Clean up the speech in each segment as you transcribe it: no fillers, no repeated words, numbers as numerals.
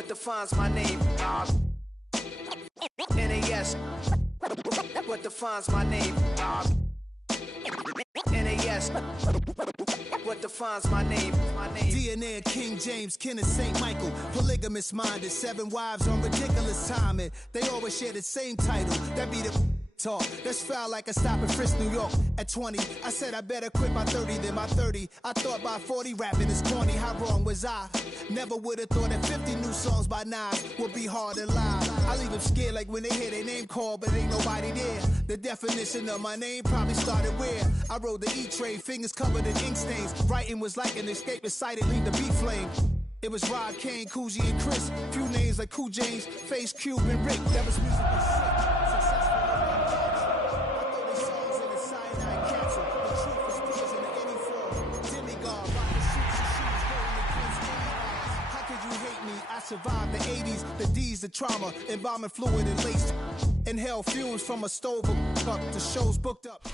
what defines my name. NAS, what defines my name. NAS, what defines my name. DNA of King James, kin of St. Michael. Polygamous minded, 7 wives on ridiculous timing. They always share the same title. That be the talk. That's foul like a stop in Frisk, New York. At 20, I said I better quit by 30 than by 30. I thought by 40 rapping is corny. How wrong was I? Never would have thought that 50 new songs by Nas would be hard to live. I leave them scared like when they hear their name called, but ain't nobody there. The definition of my name probably started where I rode the E-train, fingers covered in ink stains. Writing was like an escape excited, leave the beat flame. It was Rod, Kane, Coogee, and Chris. Few names like Cool James, Face, Cube, and Rick. That was music was sick. I survived the 80s, the D's, the trauma, embalming fluid and lace. Inhale fumes from a stove up to shows booked up.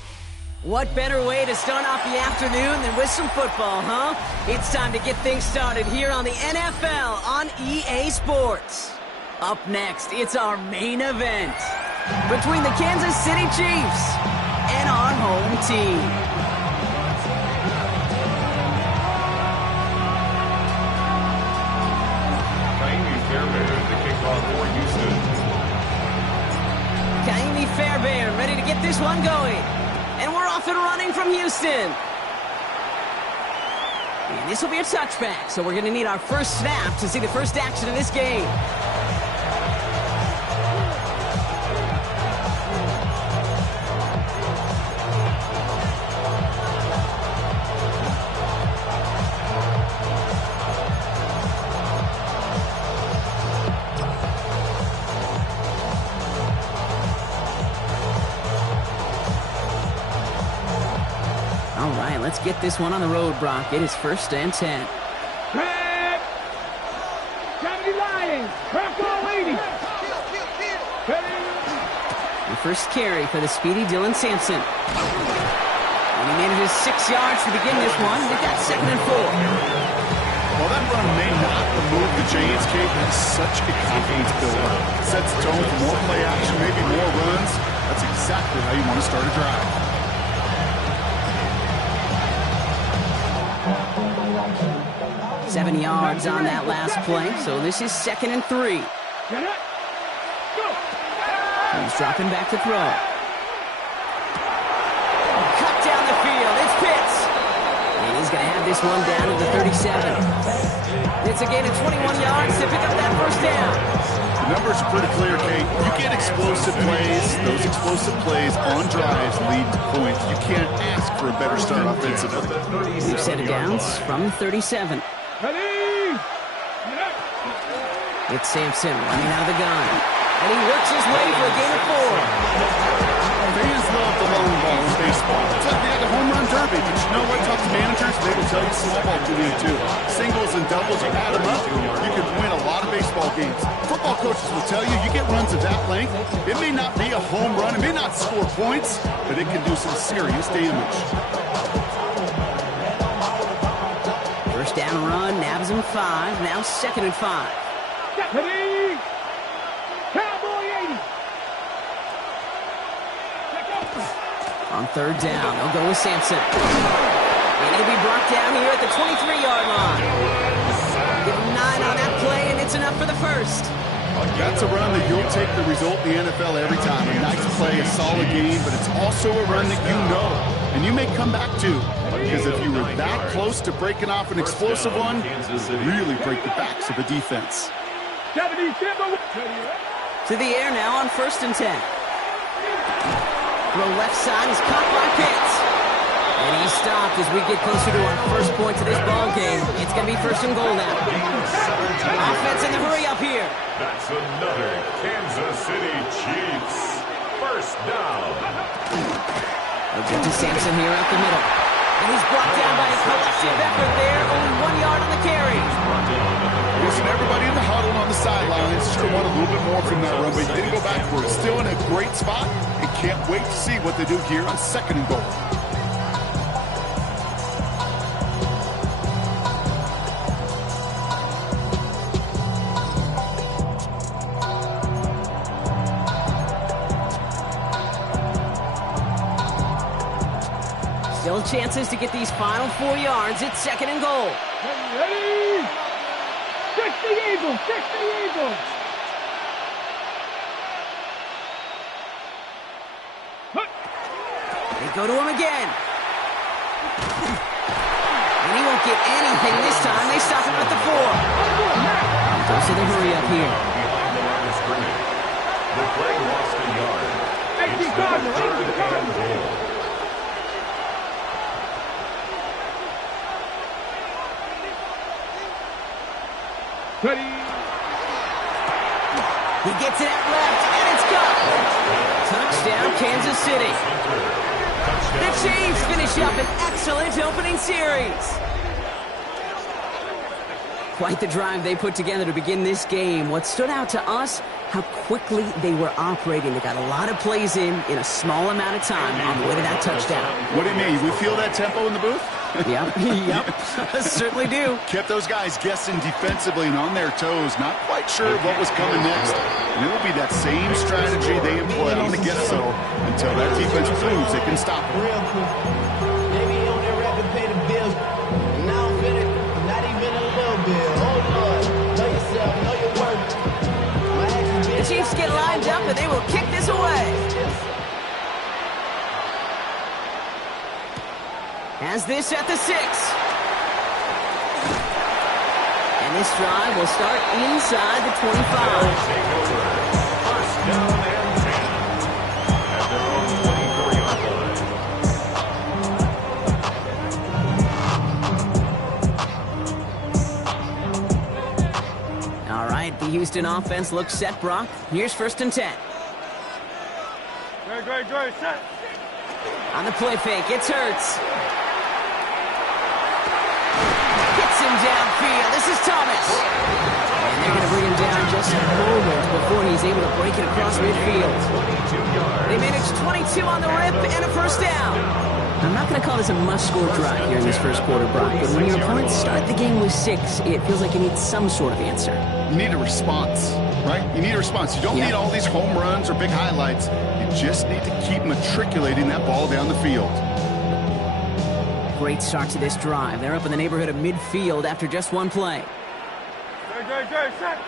What better way to start off the afternoon than with some football, huh? It's time to get things started here on the NFL on EA Sports. Up next, it's our main event between the Kansas City Chiefs and our home team. Fairbairn ready to get this one going. And we're off and running from Houston. And this will be a touchback, so we're going to need our first snap to see the first action of this game. Let's get this one on the road, Brock. It is 1st and 10. Red! 70 Lions! Crack ball 80! The first carry for the speedy Dylan Sampson. And he made it his 6 yards to begin this one. They got 2nd and 4. Well, that run may not remove the chains, Kate. That's such a confidence builder. Sets the tone for more play action, maybe more runs. That's exactly how you want to start a drive. 7 yards on that last play, so this is 2nd and 3. He's dropping back to throw. Cut down the field, it's Pitts. And he's going to have this one down to the 37. It's a gain of 21 yards to pick up that first down. The numbers are pretty clear, Kate. You get explosive plays. Those explosive plays on drives lead to points. You can't ask for a better start offensively. We've set it down from 37. It's Sampson running out of the gun. And he works his way for a gain of 4. Fans love the long ball in baseball. It's like they had the home run derby. But you know what? Talk to managers, they will tell you small ball can do too. Singles and doubles, you add them up, you can win a lot of baseball games. Football coaches will tell you, you get runs of that length, it may not be a home run, it may not score points, but it can do some serious damage. First down run, nabs him 5, now 2nd and 5. Deputy! Cowboy 80! On 3rd down, they'll go with Sampson. And he'll be brought down here at the 23-yard line. Give him 9 on that play, and it's enough for the first. That's a run that you'll take the result in the NFL every time. A nice play, a solid game, but it's also a run that you know, and you may come back to. Because if you were that close to breaking off an explosive one, it would really break the backs of the defense. To the air now on 1st and 10. Throw left side is caught by Pitts. And he's stopped as we get closer to our first point to this ball game. It's going to be 1st and goal now. Offense in the hurry up here. That's another Kansas City Chiefs. 1st down. They'll get to Sampson here up the middle. And he's brought down by a collective effort there. Only 1 yard on the carry. Listen, everybody in the huddle on the sidelines just going to want a little bit more from that run, but he didn't go backwards. Still in a great spot, and can't wait to see what they do here on 2nd and goal. Still chances to get these final 4 yards. It's 2nd and goal. Ready? 60 Eagles, 60 Eagles. They go to him again. And he won't get anything this time. They stop him at the 4. Goes to the hurry up here. Behind the line of scrimmage. The play lost a yard. It's 3rd and goal. Ready? He gets it out left, and it's caught. Touchdown, Kansas City. The Chiefs finish up an excellent opening series. Quite the drive they put together to begin this game. What stood out to us, how quickly they were operating. They got a lot of plays in a small amount of time on the way to that touchdown. What do you mean? We feel that tempo in the booth? Yep, certainly do. Kept those guys guessing defensively and on their toes, not quite sure what was coming next. And it will be that same strategy they employ, I'm going to guess so, until that defense proves they can stop it. Real quick. Maybe on their record pay the bills. Now I'm finished. Not even a little bit. Oh, Lord. Know yourself. Know your worth. The Chiefs get lined up, and they will kick this away. Has this at the 6. And this drive will start inside the 25. First down and 10. At their own 24-yard line. All right, the Houston offense looks set, Brock. Here's 1st and 10. Great, set. On the play fake, it's Hurts. Hits him downfield. This is Thomas. And they're going to bring him down just a moment before he's able to break it across midfield. They managed 22 on the rip and a 1st down. I'm not going to call this a must-score drive here in this 1st quarter, Brock, but when your opponents start the game with 6, it feels like you need some sort of answer. You need a response, right? You need a response. You don't need all these home runs or big highlights. You just need to keep matriculating that ball down the field. Great start to this drive. They're up in the neighborhood of midfield after just 1 play. Great, set.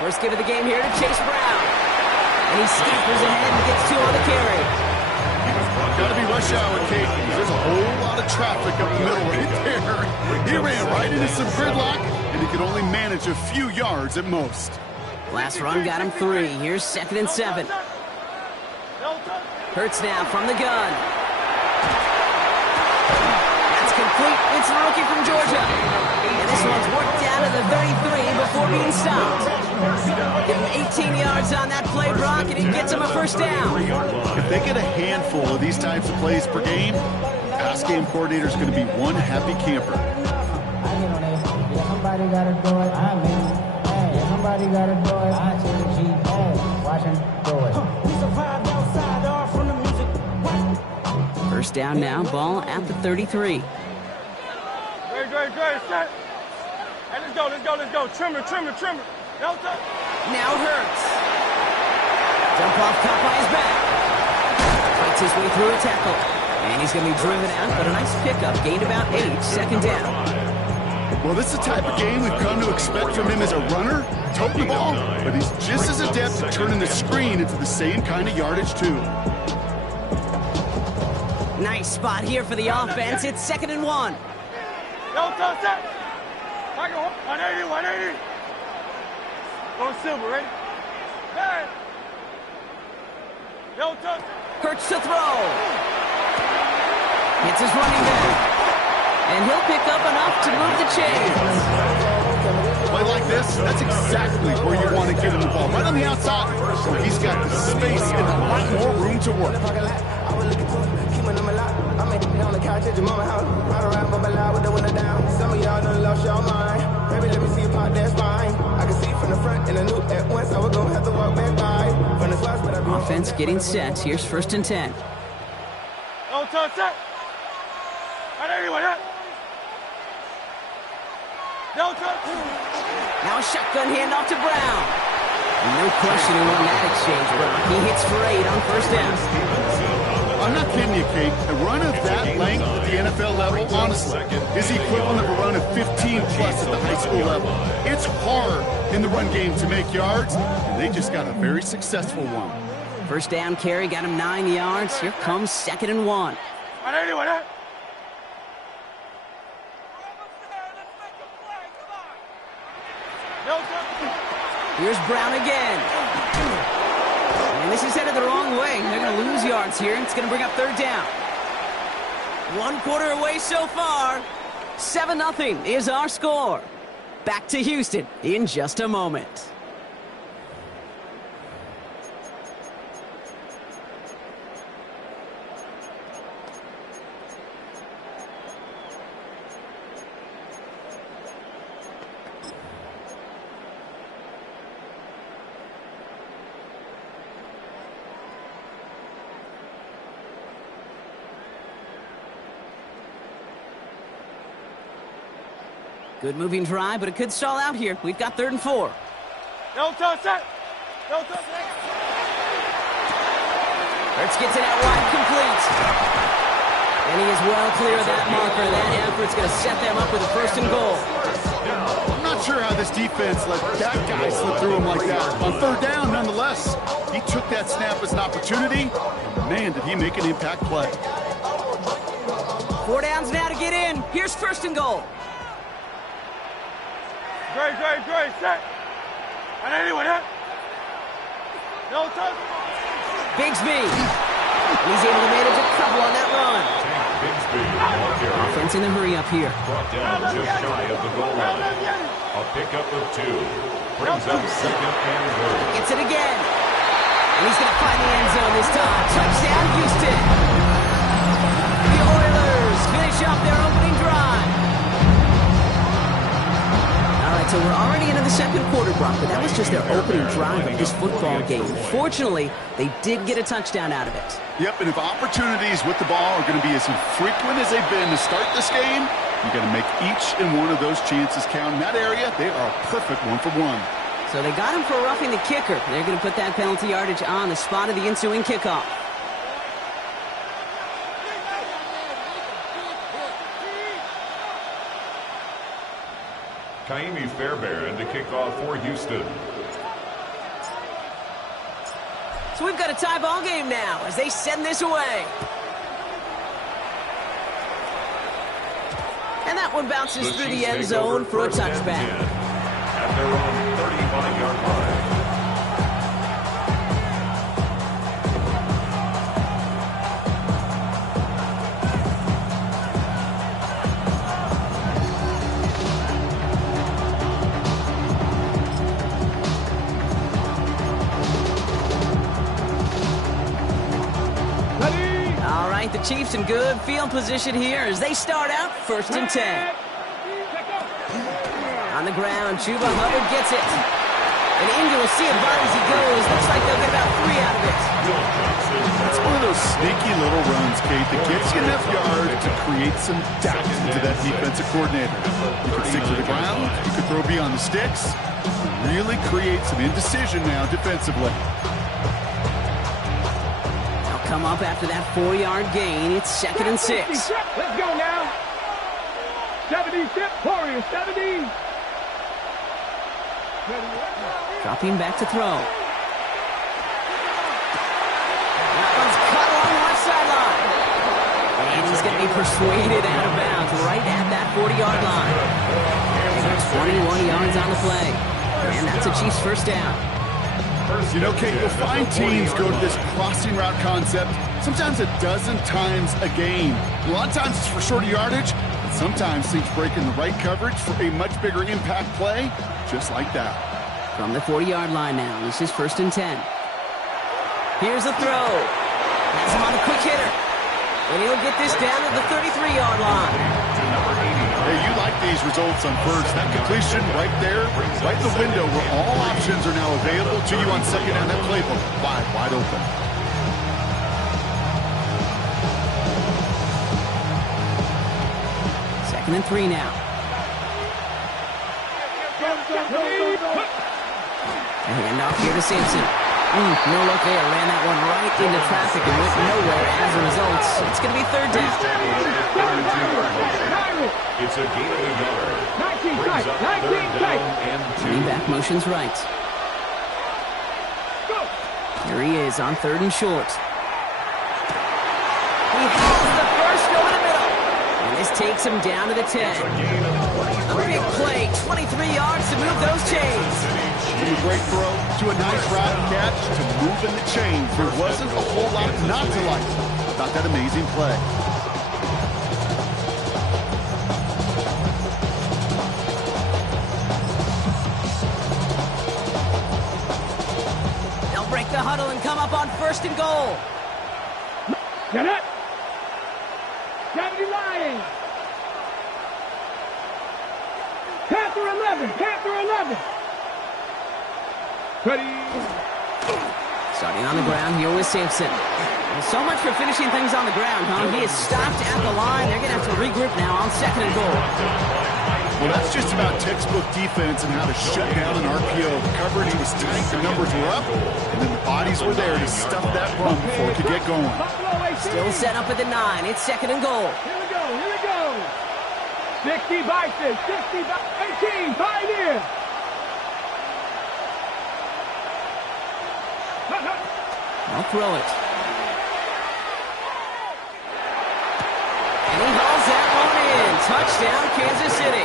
First give of the game here to Chase Brown. And he scampers ahead and gets 2 on the carry. Got to be rush hour, Kate, because there's a whole lot of traffic up the middle right there. He ran right into some gridlock, and he could only manage a few yards at most. Last run got him 3. Here's 2nd and 7. Hurts now from the gun. That's complete. It's the rookie from Georgia. And this one's worked down to the 33 before being stopped. Give him 18 yards on that play, Brock, and it gets him a 1st down. If they get a handful of these types of plays per game, pass game coordinator is going to be one happy camper. Somebody got to do it. I mean, hey, somebody got to do it. I tell the G, hey, watch him do it. We survived outside, all from the music. 1st down now, ball at the 33. Great, set. Hey, let's go. Trimmer. Now Hurts. Dump off caught by his back. Fights his way through a tackle. And he's going to be driven out, but a nice pickup. Gained about 8, 2nd down. Well, this is the type of game we've come to expect from him as a runner, toting the ball, but he's just as adept at turning the screen into the same kind of yardage, too. Nice spot here for the offense. It's 2nd and 1. Set. 180. Go Silver, ready? Hey. Hurts to throw. Hits his running back. And he'll pick up enough to move the chains. Play like this, that's exactly where you want to get him the ball. Right on the outside, where he's got the space and a lot more room to work. On the couch at your mama house, ride around, but loud with the window down. Some of y'all done lost your mind. Baby, let me see your part, that's fine. I can see from the front and the new at once. I was gonna have to walk back by. From the spots, but I Offense getting set. Here's 1st and 10. Set. 180, Now a shotgun handoff to Brown. And no question he won that exchange, Brock. He hits for 8 on 1st down. I'm not kidding you, Kate. A run of that length at the NFL level, honestly, is the equivalent of a run of 15-plus at the high school level. It's hard in the run game to make yards, and they just got a very successful one. First down carry got him 9 yards. Here comes 2nd and 1. Here's Brown again. And this is headed the wrong way. They're going to lose yards here. It's going to bring up 3rd down. 1 quarter away so far. 7-0 is our score. Back to Houston in just a moment. Good moving drive, but it could stall out here. We've got 3rd and 4. No touch that. No touch that. Hurts gets it out wide, complete. And he is well clear of that marker. That effort's going to set them up with a 1st and goal. I'm not sure how this defense let that guy slip through him like that. On 3rd down, nonetheless, he took that snap as an opportunity. Man, did he make an impact play. 4 downs now to get in. Here's 1st and goal. Great, set. And anyway, that. No touch. Bigsby. He's able to manage a couple on that run. Bigsby. Offense in the hurry up here. Brought down just shy of the goal line. A pickup of 2. Brings up 2nd and 3rd. Gets it again. And he's going to find the end zone this time. Touchdown, Houston. The Oilers finish up their opening drive. All right, so we're already into the 2nd quarter, Brock, but that was just their opening drive of this football game. Fortunately, they did get a touchdown out of it. Yep, and if opportunities with the ball are going to be as infrequent as they've been to start this game, you got to make each and one of those chances count. In that area, they are a perfect 1-for-1. So they got him for roughing the kicker. They're going to put that penalty yardage on the spot of the ensuing kickoff. Kaimi Fairbairn to kick off for Houston. So we've got a tie ball game now as they send this away. And that one bounces through the end zone for a touchback. At their own 35-yard line. The Chiefs in good field position here as they start out 1st and 10. On the ground, Chuba Hubbard gets it. And Indy will see it by as he goes. Looks like they'll get about 3 out of it. That's one of those sneaky little runs, Kate, that gets you enough yards to create some doubt into that defensive coordinator. You can stick to the ground, you can throw beyond the sticks, really create some indecision now defensively. Come up after that 4-yard gain. It's 2nd and 6. Let's go now. 70 step, Warriors, 70. Dropping back to throw. That one's cut along the left sideline. And he's going to be persuaded out of bounds right at that 40-yard line. 21 yards on the play. And that's a Chiefs 1st down. You know, Kate, you'll find teams go to this crossing route concept sometimes a dozen times a game. A lot of times it's for shorter yardage, but sometimes teams break in the right coverage for a much bigger impact play, just like that. From the 40-yard line now, this is 1st and 10. Here's the throw. Has him on the quick hitter. And he'll get this down to the 33-yard line. Hey, you like these results on 1st. That completion right there, right in the window where all options are now available to you on 2nd down. That playbook wide open. Second and 3 now. And hand off here to Sampson. No luck there. Ran that one right into traffic and went nowhere as a result. It's going to be third down. It's a gain of a yard. 19 Brings up third down and 2. Running back motions right. Here he is on 3rd and short. He has the first over the middle. And this takes him down to the 10. A big play, 23 yards to move those chains. From a great throw to a nice route and catch to moving the chains. There wasn't a whole lot not to like about that amazing play. They'll break the huddle and come up on 1st and goal. Get it. Deputy Lions. Panther 11. Panther 11. Ready. Starting on the ground here with Sampson. Well, so much for finishing things on the ground, huh? He is stopped at the line. They're going to have to regroup now on 2nd and goal. Well, that's just about textbook defense and how to shut down an RPO. The coverage was tight, the numbers were up, and then the bodies were there to stuff that run before it could get going. Still set up at the 9. It's 2nd and goal. Here we go. Here we go. 60 by 6. 60 by 18. Pioneer. I'll throw it. And he hauls that one in. Touchdown, Kansas City.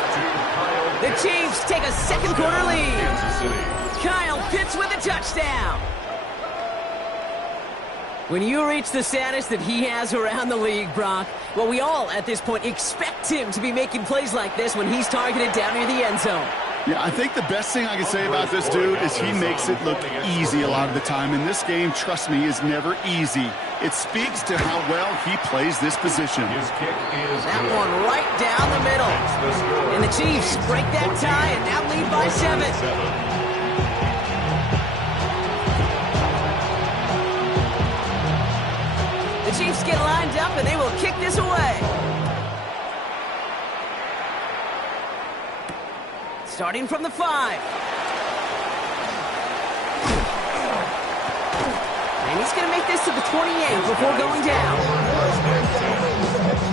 The Chiefs take a 2nd quarter lead. Kyle Pitts with a touchdown. When you reach the status that he has around the league, Brock, well, we all at this point expect him to be making plays like this when he's targeted down near the end zone. Yeah, I think the best thing I can say about this dude is he makes it look easy a lot of the time. And this game, trust me, is never easy. It speaks to how well he plays this position. His kick is That good. one right down the middle. And the Chiefs break that tie and now lead by 7. The Chiefs get lined up and they will kick this away. Starting from the 5. And he's going to make this to the 28 before going down.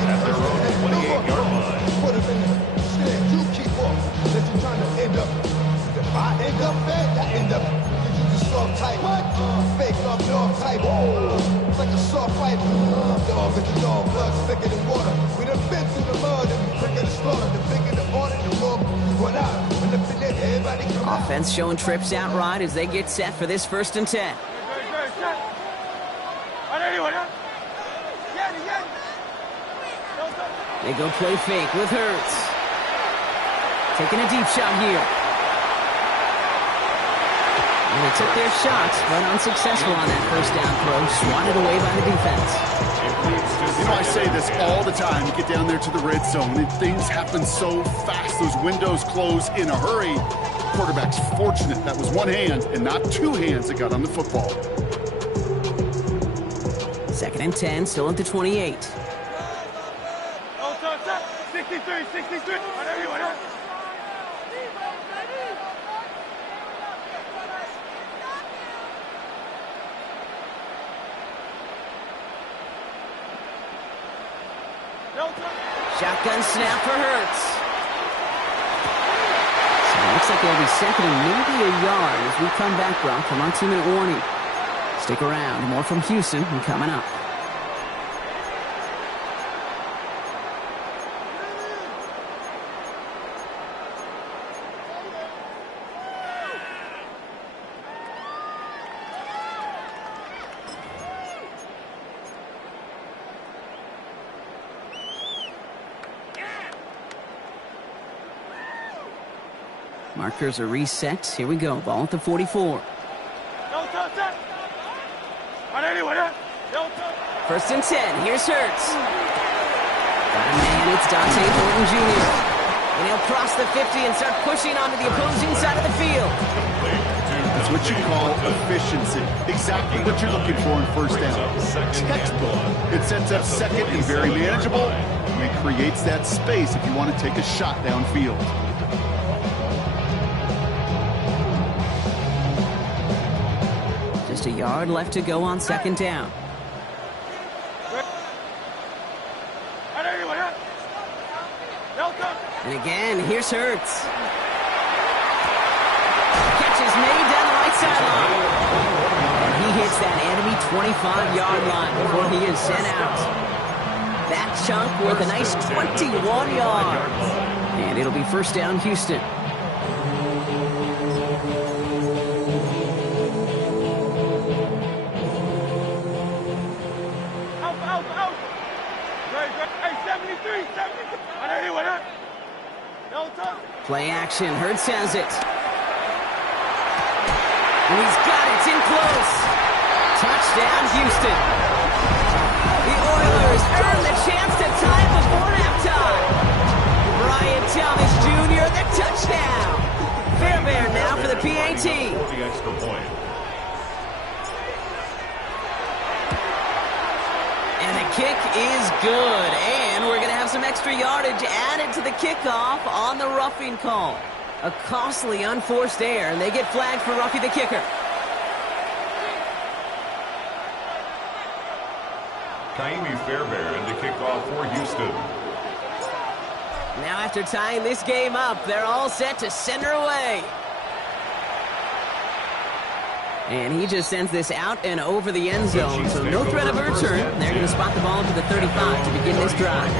At their own 28-yard line. Put him in the shit. You keep up. That you're trying to end up. If I end up bad, I end up. You just soft type. What? Fake love dog type. It's like a soft fight. Dog is the dog. Blood thicker than water. We done been through the mud and we quicker to slaughter. The bigger the order, the more we run out. Everybody come out. Offense showing trips out right as they get set for this 1st and 10. They go play fake with Hurts. Taking a deep shot here. And they took their shots, but unsuccessful on that 1st down throw. Swatted away by the defense. You know, I say this all the time. You get down there to the red zone, and things happen so fast. Those windows close in a hurry. Quarterback's fortunate that was one hand and not 2 hands that got on the football. 2nd and 10, still at the 28. 63, 63. Shotgun snap for Hurts. So it looks like they'll be 2nd and maybe a yard as we come back, Brock, from our 2-minute warning. Stick around. More from Houston and coming up. Markers are reset. Here we go. Ball at the 44. 1st and 10. Here's Hurts. Got a man. It's Dante Thornton Jr. And he'll cross the 50 and start pushing onto the opposing side of the field. That's what you call efficiency. Exactly what you're looking for in 1st down. Textbook. It sets up 2nd and very manageable. And it creates that space if you want to take a shot downfield. Just a yard left to go on second down. And again, here's Hurts. Catch is made down the right sideline. And he hits that enemy 25-yard line before he is sent out. That chunk worth a nice 21 yards. And it'll be first down, Houston. Play action. Hurts has it. And he's got it. It's in close. Touchdown, Houston. The Oilers earn the chance to tie before halftime. Brian Thomas Jr., the touchdown. Fairbairn now for the PAT. The extra point. And the kick is good. And we're going to have some extra yardage added to the kickoff on the roughing call. A costly unforced error, and they get flagged for Ruffy the kicker. Kaimi Fairbairn to kick off for Houston. Now after tying this game up, they're all set to send her away. And he just sends this out and over the end zone, so no threat of a return. They're going to spot the ball to the 35 to begin this drive.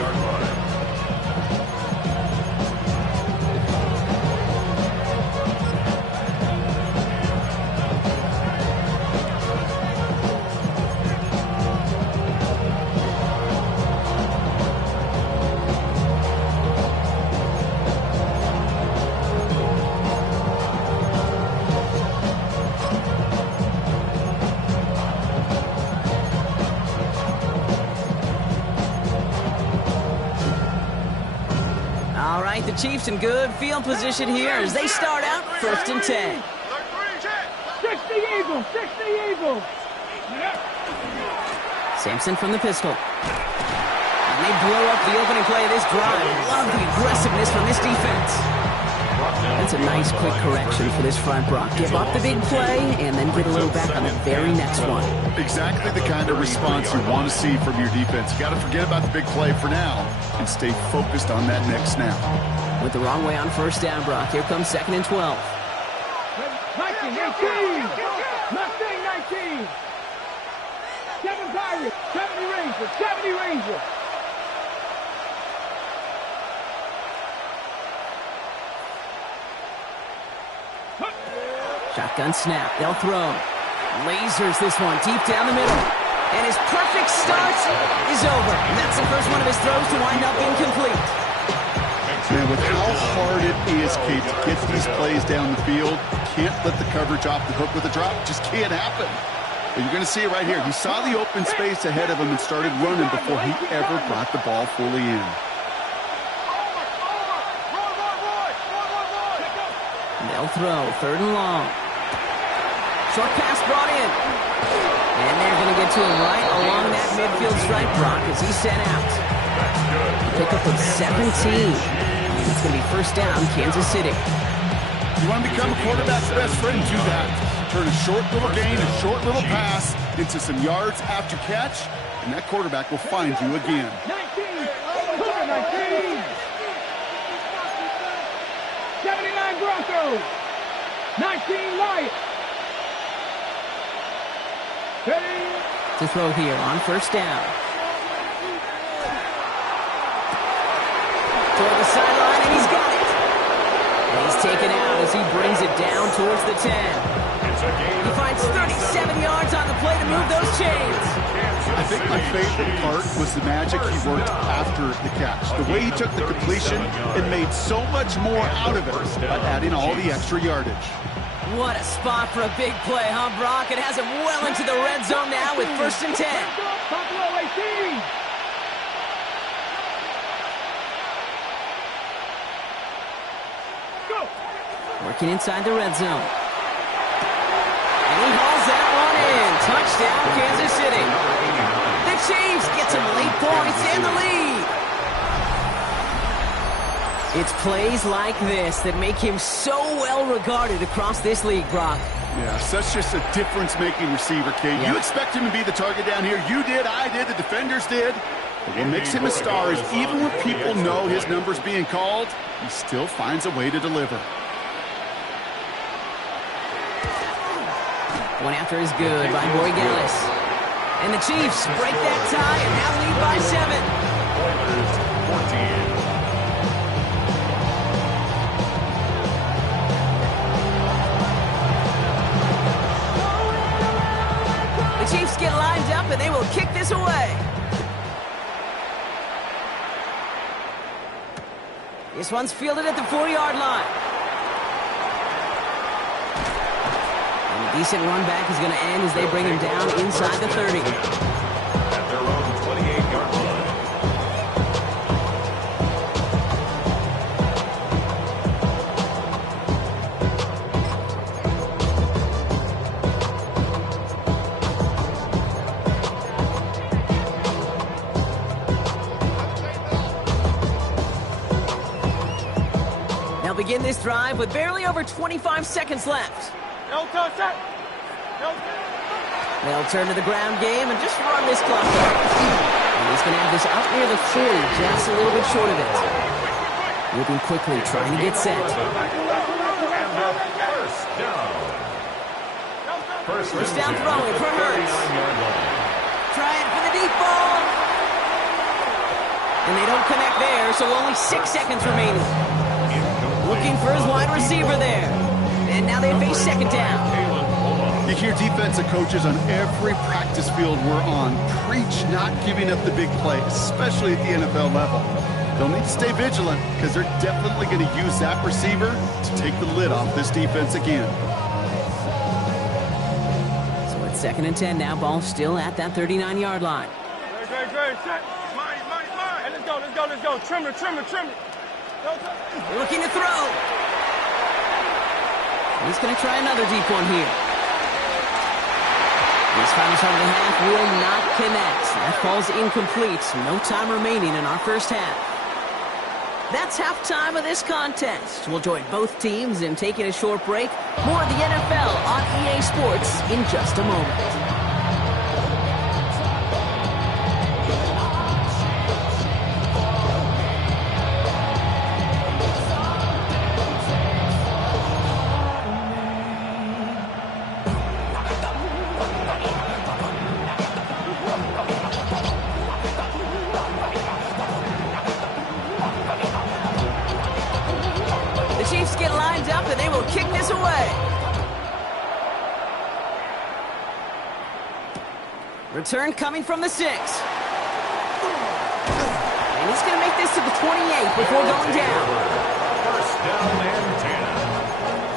The Chiefs in good field position here as they start out 1st and 10. 60 Eagles, 60 Eagles. Sampson from the pistol. And they blow up the opening play of this drive. Love the aggressiveness from this defense. That's a nice quick correction for this front, Brock. Give up the big play and then get a little back on the very next one. Exactly the kind of response you want to see from your defense. You got to forget about the big play for now and stay focused on that next snap. Went the wrong way on first down, Brock. Here comes 2nd and 12. 19, 18. Mustang 19. 7 Pirates, 70 Rangers, 70 Rangers. Shotgun snap. They'll throw. Lasers this one deep down the middle. And his perfect start is over. And that's the first one of his throws to wind up incomplete. Man, with how hard it is, Kate, to get these plays down the field, can't let the coverage off the hook with a drop. Just can't happen. But you're going to see it right here. He saw the open space ahead of him and started running before he ever brought the ball fully in. They'll throw. 3rd and long. Short pass brought in. And they're going to get to him right along that midfield stripe, Brock, as he's sent out. Pick up of 17. It's going to be first down, Kansas City. You want to become a quarterback's best friend, do that. Turn a short little gain, a short little pass into some yards after catch, and that quarterback will find you again. 19. 79 Broncos. 19 Lions. To throw here on first down. Toward the sideline, and he's got it. And he's taken out as he brings it down towards the 10. He finds 37 yards on the play to move those chains. I think my favorite part was the magic he worked after the catch. The way he took the completion and made so much more out of it by adding all the extra yardage. What a spot for a big play, huh, Brock? It has him well into the red zone now with 1st and 10. Buffalo 18. Working inside the red zone. And he hauls that one in. Touchdown, Kansas City. The Chiefs get some late points in the lead. It's plays like this that make him so well regarded across this league, Brock. Yeah, such just a difference-making receiver, Kate. Yep. You expect him to be the target down here. You did, I did, the defenders did. But what makes him a star is even when people know his number's being called, he still finds a way to deliver. One after is good by Borregales. And the Chiefs break that tie and now lead by 7. Oilers 14. The Chiefs get lined up and they will kick this away. This one's fielded at the 4-yard line. And a decent run back is going to end as they bring him down inside the 30. At their own 28-yard line. They'll begin this drive with barely over 25 seconds left. They'll turn to the ground game and just run this clock out. And he's going to have this up near the 40, just a little bit short of it. Moving quickly, trying to get set. First down throwing for Hurts. Trying for the deep ball. And they don't connect there, so only 6 seconds remaining. Looking for his wide receiver there. And now they face second down. You hear defensive coaches on every practice field we're on preach not giving up the big play, especially at the NFL level. They'll need to stay vigilant because they're definitely going to use that receiver to take the lid off this defense again. So it's 2nd and 10 now. Ball still at that 39-yard line. Great. Set. Mine. Hey, let's go. Trim it. Looking to throw. He's going to try another deep one here. This final shot of the half will not connect. That falls incomplete. No time remaining in our first half. That's halftime of this contest. We'll join both teams in taking a short break. More of the NFL on EA Sports in just a moment. Return coming from the 6. And he's going to make this to the 28 before going down. First down and 10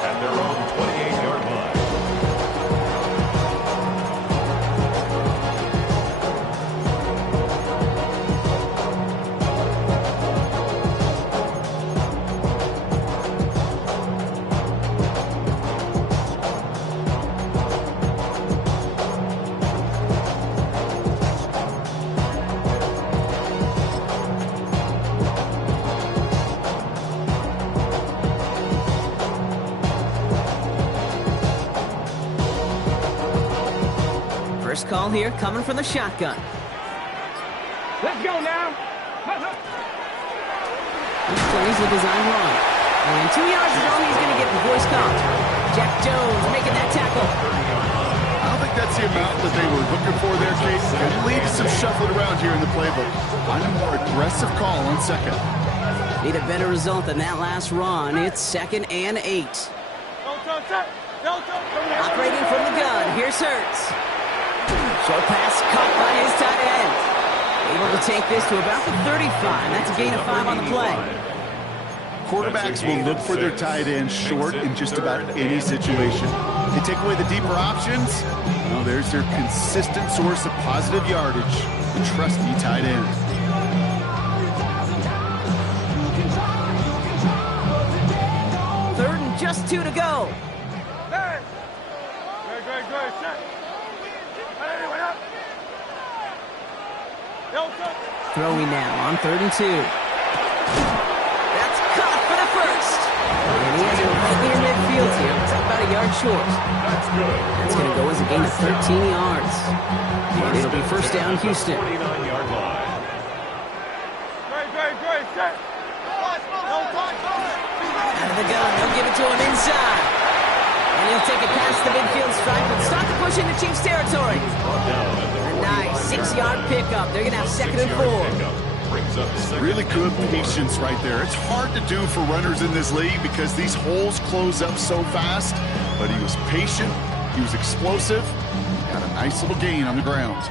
at their own 28-yard line. First call here coming from the shotgun. Let's go now. He plays the design wrong. And 2 yards ago, he's going to get the voice count. Jack Jones making that tackle. I don't think that's the amount that they were looking for there, Kate. It leads to some shuffling around here in the playbook. Find a more aggressive call on second. Need a better result than that last run. It's 2nd and 8. Operating from the gun. Here's Hurts. Short pass caught by his tight end. Able to take this to about the 35. That's a gain of 5 on the play. Quarterbacks will look for their tight end short in just about any situation. They take away the deeper options. Well, there's their consistent source of positive yardage. The trusty tight end. Third and just 2 to go. Great. Set. Throwing now on 3rd and 2. That's caught for the first. And he has it right near midfield here. It's about a yard yard short. That's good. That's going to go as a gain of 13 yards. And it'll be first down, Houston. 49-yard line. Out of the gun, they'll give it to him inside. And he'll take it past the midfield stripe and start to push into Chiefs territory. A nice 6-yard pickup. They're going to have 2nd and 4. Really good patience right there. It's hard to do for runners in this league because these holes close up so fast. But he was patient. He was explosive. Got a nice little gain on the ground.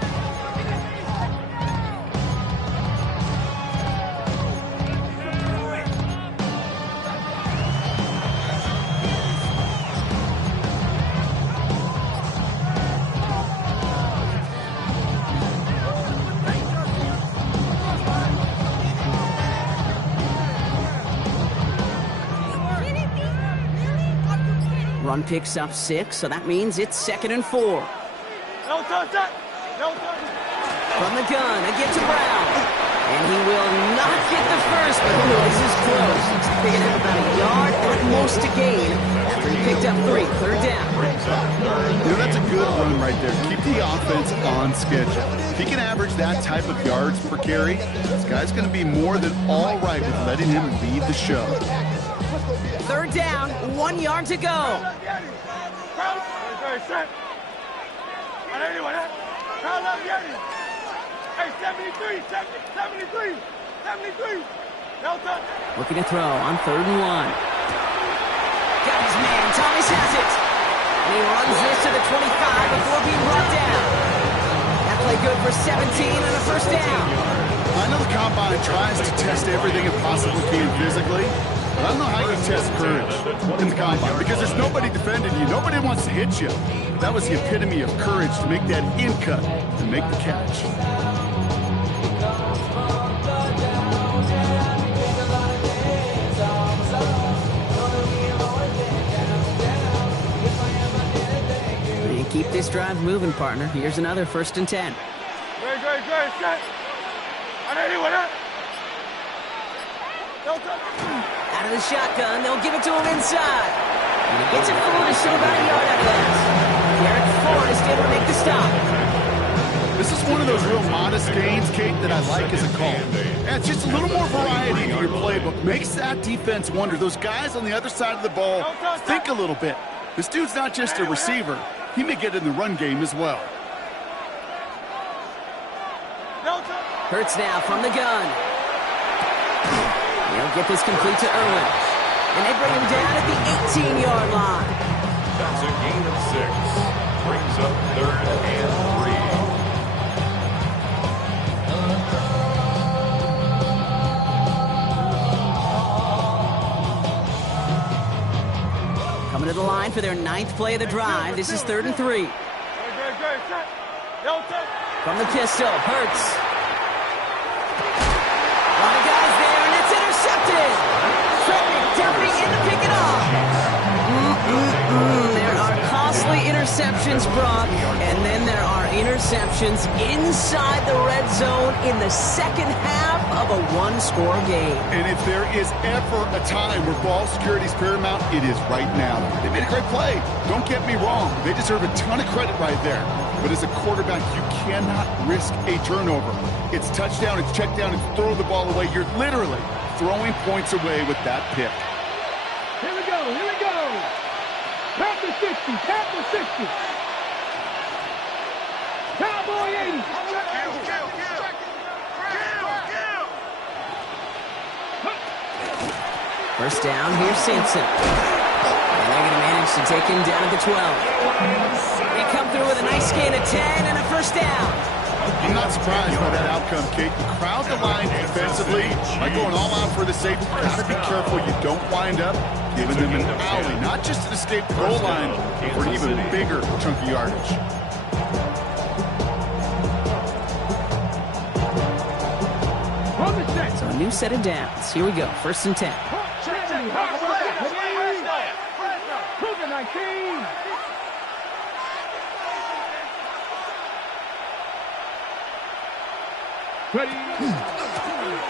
Run picks up 6, so that means it's 2nd and 4. From the gun, a get to Brown. And he will not get the first, but this is close. He's picking up about a yard at most to gain after he picked up 3. 3rd down. That's a good run right there. Keep the offense on schedule. If he can average that type of yards per carry, this guy's going to be more than all right with letting him lead the show. 3rd down, 1 yard to go. Looking to throw on 3rd and 1. Got his man, Thomas has it. And he runs this to the 25 before being brought down. That play good for 17 and a first down. I know the combine tries to test everything it possibly can physically, but I don't know how you test courage in the combine because there's nobody defending you. Nobody wants to hit you. That was the epitome of courage to make that in cut and make the catch. Keep this drive moving, partner. Here's another 1st and 10. Out of the shotgun, they'll give it to him inside. And he gets it forward to shoot about a yard out of that. Garrett Ford is able to make the stop. This is one of those real modest gains, Kate, that I like as a call. And it's just a little more variety in your playbook. Makes that defense wonder. Those guys on the other side of the ball think a little bit. This dude's not just a receiver. He may get in the run game as well. Hurts now from the gun. He'll get this complete to Irwin. And they bring him down at the 18-yard line. That's a gain of 6. Brings up 3rd and 3. Coming to the line for their 9th play of the drive. This is 3rd and 3. From the pistol, Hurts. A lot of guys there, and it's intercepted. Frederick Duffy in to pick it off. There are costly interceptions, Brock, and then there are interceptions inside the red zone in the second half of a one-score game. And if there is ever a time where ball security is paramount, it is right now. They made a great play. Don't get me wrong. They deserve a ton of credit right there. But as a quarterback, you cannot risk a turnover. It's touchdown, it's check down, it's throw the ball away. You're literally throwing points away with that pick. Here we go, here we go. Tap the 60, tap the 60. Cowboy 80. First down, here's Simpson. And they're going to manage to take him down at the 12. They come through with a nice gain of 10 and a first down. I'm not surprised by that outcome, Kate. You crowd the line defensively by going all out for the safety. You got to be careful you don't wind up giving them an alley, not just to escape the goal line, but for an even bigger chunk of yardage. So a new set of downs. Here we go, 1st and 10.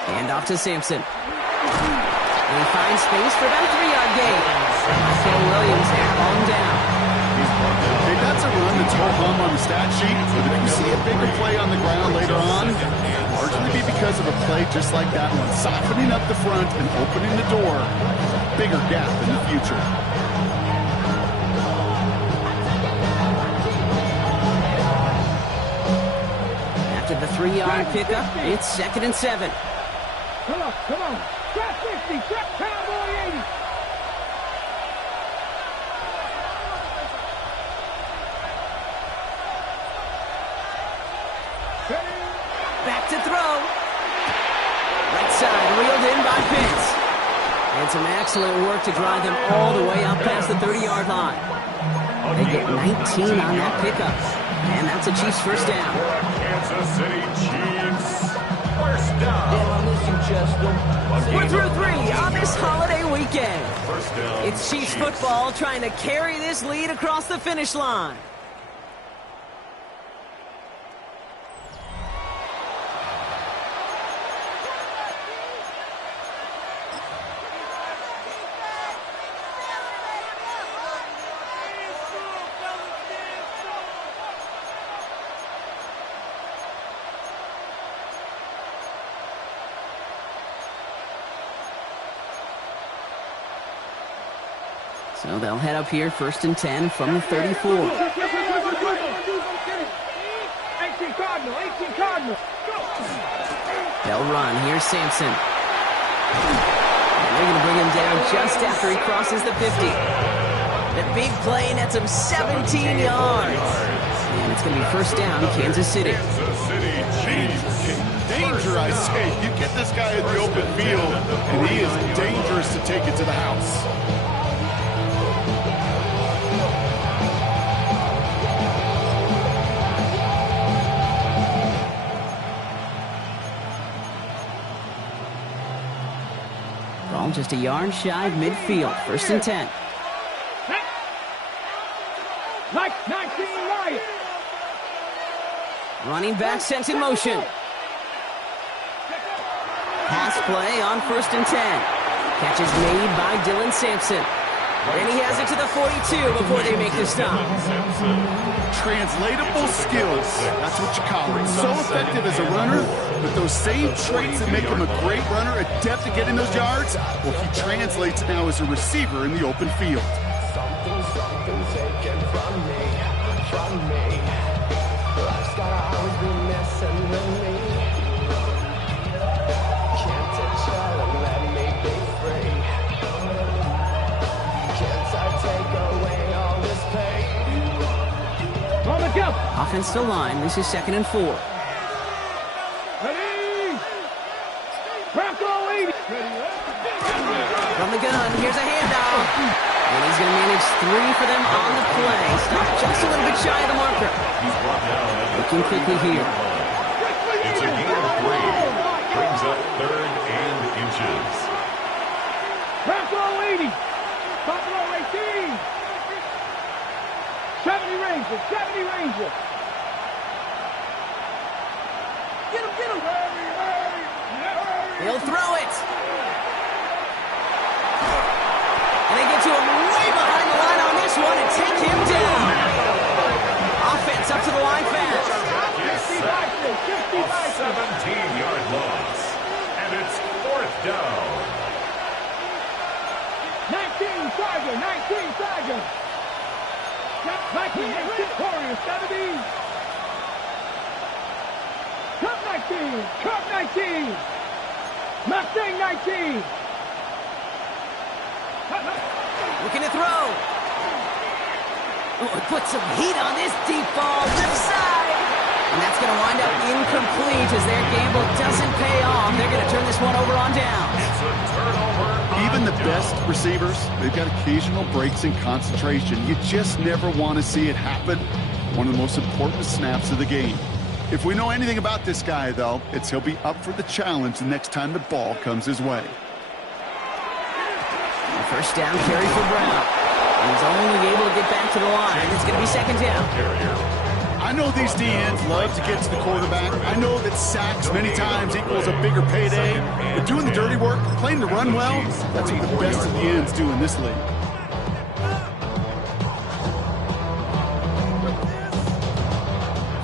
Hand off to Simpson. And he finds space for about a 3-yard gain. Michael Williams there, ball him down. play just like that one, softening up the front and opening the door. Bigger gap in the future. After the 3-yard pickup, it's 2nd and 7. Come on, come on. Trap 50, trap Cowboy 80. Back to throw. Right side, reeled in by Pitts. And some excellent work to drive them all the way up past the 30-yard line. They get 19 on that pickup. And that's a Chiefs first down. Kansas City Chiefs. First down. We're through 3 on this holiday weekend. First down. It's Chiefs football trying to carry this lead across the finish line. So they'll head up here, 1st and 10 from the 34. 18 Cardinal, 18 Cardinal. They'll run. Here's Sampson. And they're going to bring him down just after he crosses the 50. The big play nets him 17 yards. And it's going to be first down, Kansas City. Kansas City Chiefs. Danger, I say. You get this guy in the open field, and he is dangerous to take it to the house. Ball just a yard shy of midfield. 1st and 10. Like 19 Lions. Running back sent in motion. Pass play on 1st and 10. Catch is made by Dylan Sampson. And he has it to the 42 before they make the stop. Translatable skills. That's what you call it. So effective as a runner, but those same traits that make him a great runner, adept at getting those yards, well, he translates now as a receiver in the open field. Something taken from me. Life's gotta always be messing with me. Can't touch all and let me be free. Can't I take away all this pain? On the go. Offense to line. This is 2nd and 4. Ready. Bronco 80. From the gun, here's a handoff. And he's going to manage 3 for them on the play. Stop just a little bit shy of the marker. He's brought down at the Looking quickly here. It's a gain of 3. Brings up 3rd and inches. Bronco 80. Buffalo 18. 70 Rangers. 70 Rangers. Get him, get him. He'll throw it. And they get to him way behind the line on this one and take him down. Offense up to the line fast. 17-yard loss. And it's 4th down. 19 Tiger. 19 Tiger. Viking 18 Warriors 70. Cup 19. Cup 19. Mustang 19. Looking to throw. Oh, put some heat on this deep ball. Left side. And that's going to wind up incomplete as their gamble doesn't pay off. They're going to turn this one over on down. It's a turnover. Even the best receivers, they've got occasional breaks in concentration. You just never want to see it happen. One of the most important snaps of the game. If we know anything about this guy, though, it's he'll be up for the challenge the next time the ball comes his way. First down carry for Brown. And he's only able to get back to the line. It's going to be 2nd down. I know these DNs love to get to the quarterback. I know that sacks many times equals a bigger payday. But doing the dirty work, playing to run well, that's what the best of the ends do in this league.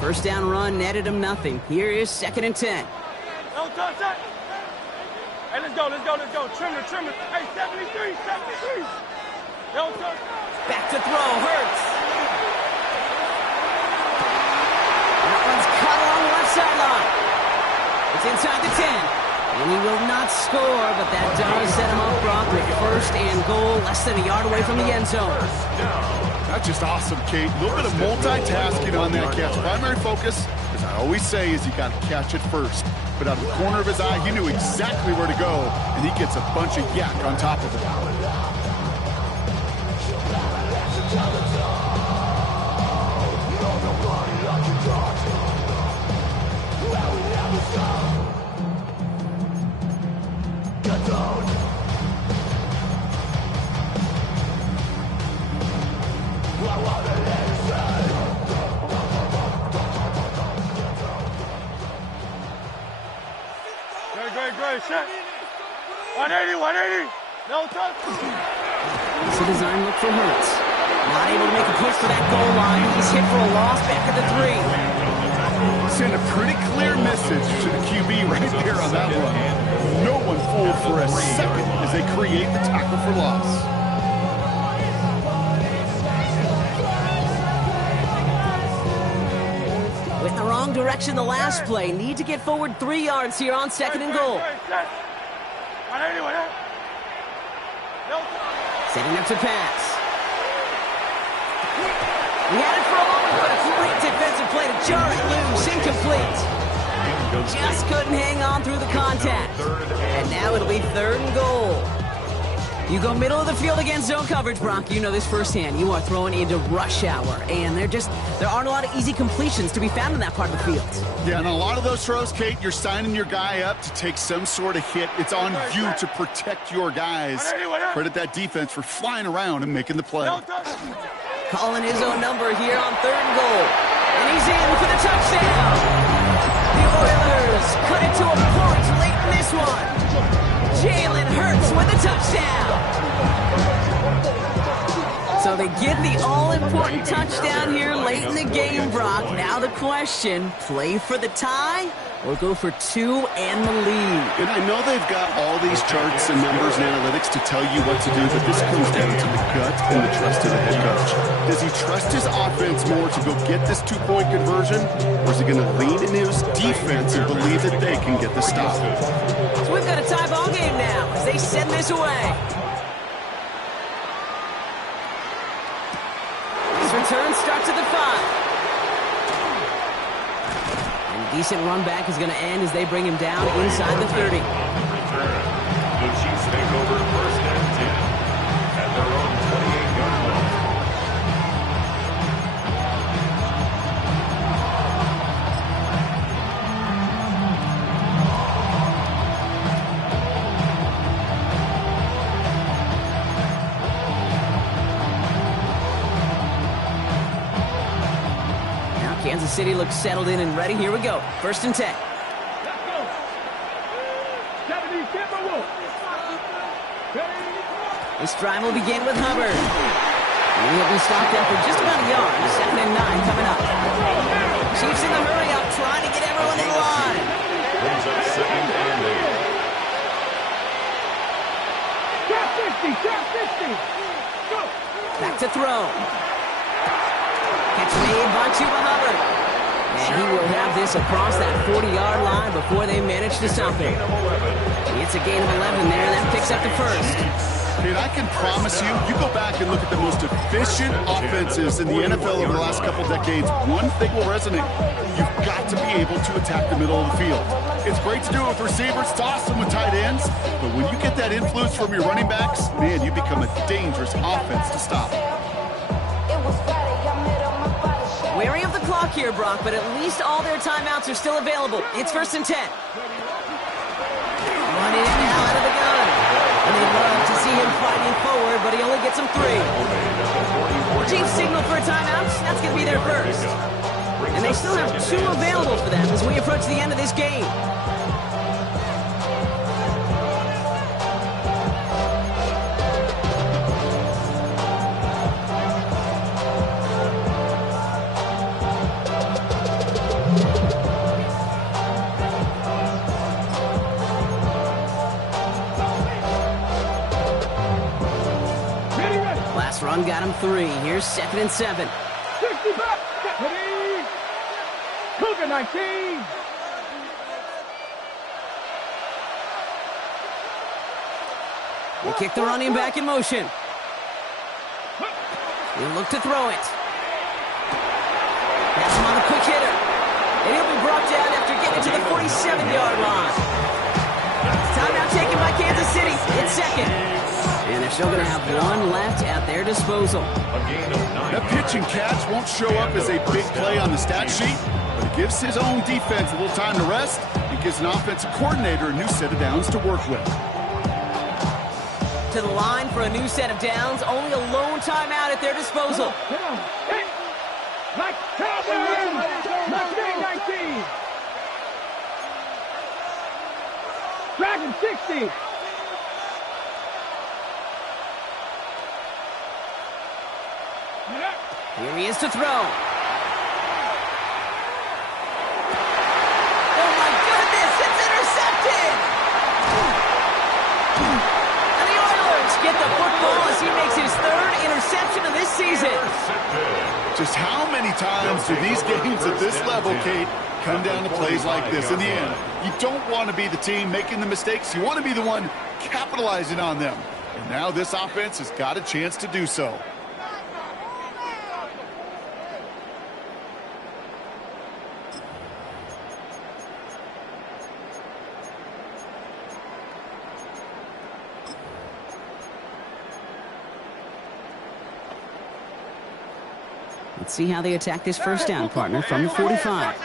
First down run netted him nothing. Here is 2nd and 10. Hey, let's go. Trim it. Hey, 73. Yo, sir. Back to throw, Hurts. That one's cut along the left sideline. It's inside the 10. And he will not score, but that does set him up, Brock, with first and goal, less than a yard away from the end zone. That's just awesome, Kate. A little bit of multitasking on that catch. Primary focus, as I always say, is you got to catch it first. But out of the corner of his eye, he knew exactly where to go, and he gets a bunch of yak on top of it. Great, shit. 180. No touch. It's a design look for Hurts. Not able to make a push for that goal line. He's hit for a loss back at the 3. Send a pretty clear message to the QB right there on that one. No one fooled for a second as they create the tackle for loss. Went in the wrong direction the last play. Need to get forward 3 yards here on second and goal. Setting up to pass. He had it for a moment, but a great defensive play to jar it loose. Incomplete. Just couldn't hang on through the contact. And now it'll be third and goal. You go middle of the field against zone coverage, Brock. You know this firsthand. You are throwing into rush hour, and there aren't a lot of easy completions to be found in that part of the field. Yeah, and a lot of those throws, Kate, you're signing your guy up to take some sort of hit. It's on you to protect your guys. Credit that defense for flying around and making the play. Calling his own number here on third and goal. And he's in for the touchdown. The Oilers cut it to a point late in this one. Jalen Hurts with a touchdown. So they get the all-important touchdown here late in the game, Brock. Now the question, play for the tie or go for 2 and the lead? And I know they've got all these charts and numbers and analytics to tell you what to do, but this comes down to the gut and the trust of the head coach. Does he trust his offense more to go get this 2-point conversion, or is he going to lean into his defense and believe that they can get the stop? So we've got a tie ball game now as they send this away. This return starts at the 5. Decent run back is going to end as they bring him down inside the 30. The Chiefs take over first and 10 at their own 28-yard line. Kansas City looks settled in and ready. Here we go. First and 10. Let's go. 70, This drive will begin with Hubbard. And he'll be stopped after just about a yard. 2nd and 9 coming up. Chiefs in the hurry up, trying to get everyone in line. Brings up 2nd and 50. Go. Back to throw. Catch made by Chuba Hubbard. And he will have this across that 40-yard line before they manage to stop him. It's a gain of 11 there, and that picks up the first. And I can promise you, you go back and look at the most efficient offenses in the NFL over the last couple decades, one thing will resonate. You've got to be able to attack the middle of the field. It's great to do it with receivers, it's awesome with tight ends, but when you get that influence from your running backs, man, you become a dangerous offense to stop. Wary of the clock here, Brock, but at least all their timeouts are still available. It's 1st and 10. One in now out of the gun. And they'd love to see him fighting forward, but he only gets him 3. Chiefs signal for a timeout. That's going to be their first. And they still have 2 available for them as we approach the end of this game. Brown got him 3. Here's 2nd and 7. 65. Ready. Cougar 19. They kick the running back in motion. He'll look to throw it. Pass him on the quick hitter. And he'll be brought down after getting to the 47-yard line. Timeout taken by Kansas City. It's 2nd. And they're still going to have 1 left at their disposal. That pitch and catch won't show up as a big play on the stat sheet, but it gives his own defense a little time to rest and gives an offensive coordinator a new set of downs to work with. To the line for a new set of downs. Only a lone timeout at their disposal. Like 19. Dragon 60. Here he is to throw. Oh my goodness, it's intercepted! And the Oilers get the football as he makes his 3rd interception of this season. Just how many times do these games at this level, Kate, come down to plays like this? In the end, you don't want to be the team making the mistakes. You want to be the one capitalizing on them. And now this offense has got a chance to do so. Let's see how they attack this first down, partner, from the 45.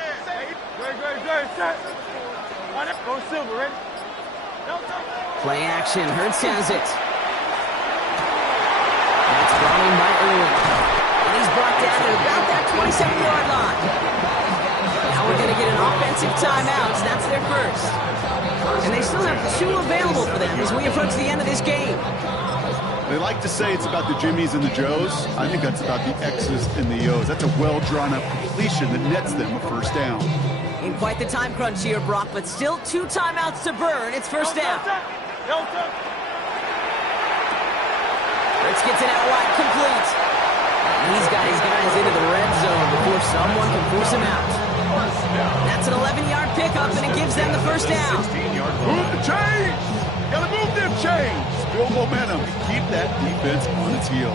Play action. Hurts has it. That's brought in by Irwin. And he's brought down at about that 27-yard line. Now we're going to get an offensive timeout. That's their first. And they still have 2 available for them as we approach the end of this game. They like to say it's about the Jimmies and the Joes. I think that's about the X's and the O's. That's a well-drawn-up completion that nets them a first down. In quite the time crunch here, Brock, but still 2 timeouts to burn. It's first down. Fritz gets it out wide, complete. And he's got his guys into the red zone before someone can force him out. That's an 11-yard pickup, and it gives them the first down. Move the chains! Gotta move them chains! Build momentum. Keep that defense on its heels.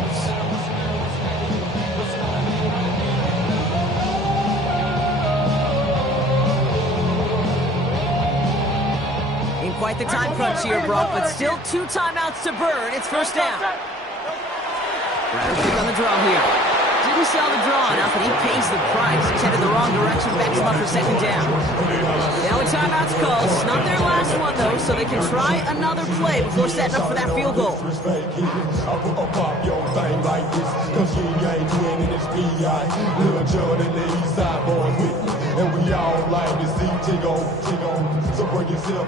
In quite the time crunch here, Brock, but still 2 timeouts to burn. It's first down. Brown pick on the draw here. Didn't sell the draw enough, and he pays the price. He's headed the wrong direction, backs him up for 2nd down. Now a timeout's called. It's not their last one, though, so they can try another play before setting up for that field goal.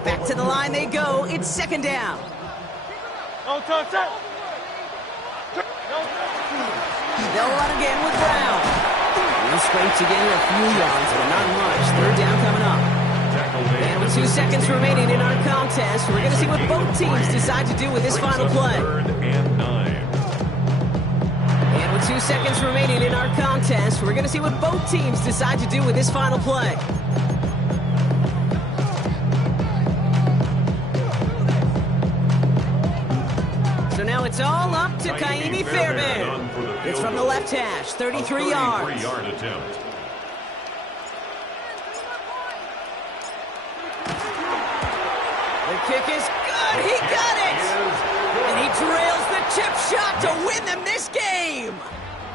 Back to the line they go. It's 2nd down. They'll run again with Brown. He'll scrape together a few yards, but not much. 3rd down coming up. And with 2 seconds remaining in our contest, we're going to see what both teams decide to do with this final play. 3rd and 9. And with 2 seconds remaining in our contest, we're going to see what both teams decide to do with this final play. So now it's all up to Kaimi Fairbairn. It's from the left hash, 33 yards. 33-yard attempt. The kick is good. He got it. And he drills the chip shot to win them this game.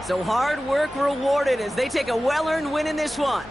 So hard work rewarded as they take a well-earned win in this one.